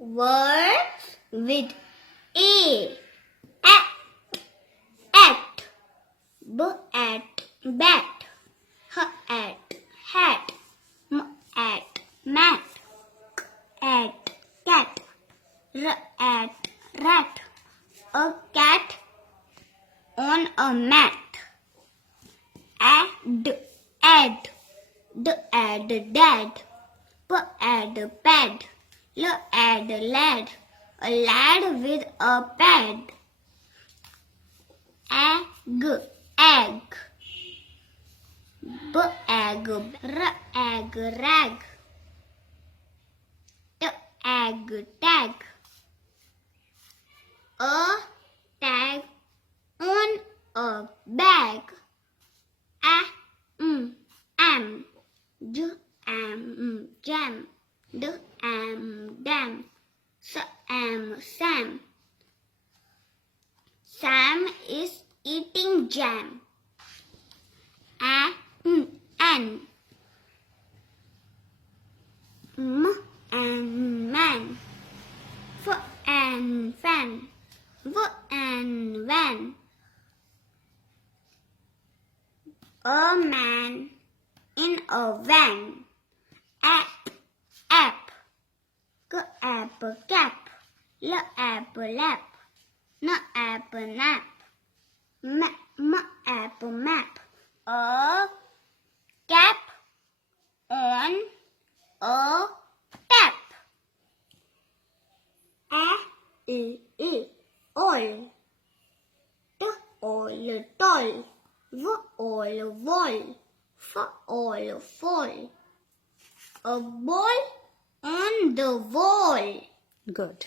Words with A. At. B at bat. H at hat. M at mat. K at cat. R at rat. A cat on a mat. Add. D add dad. P add pad. L add lad. A lad with a pad. Egg. B egg. R egg rag. T egg tag. A tag on a bag. Am. Jam. Dam. Sam. Sam is eating jam. An. Man. Fan. Van. A man in a van. App. Cap. Lap. Nap. Map. A cap on a tap. All. Tall. Wall. Fall. A ball on the wall. Good.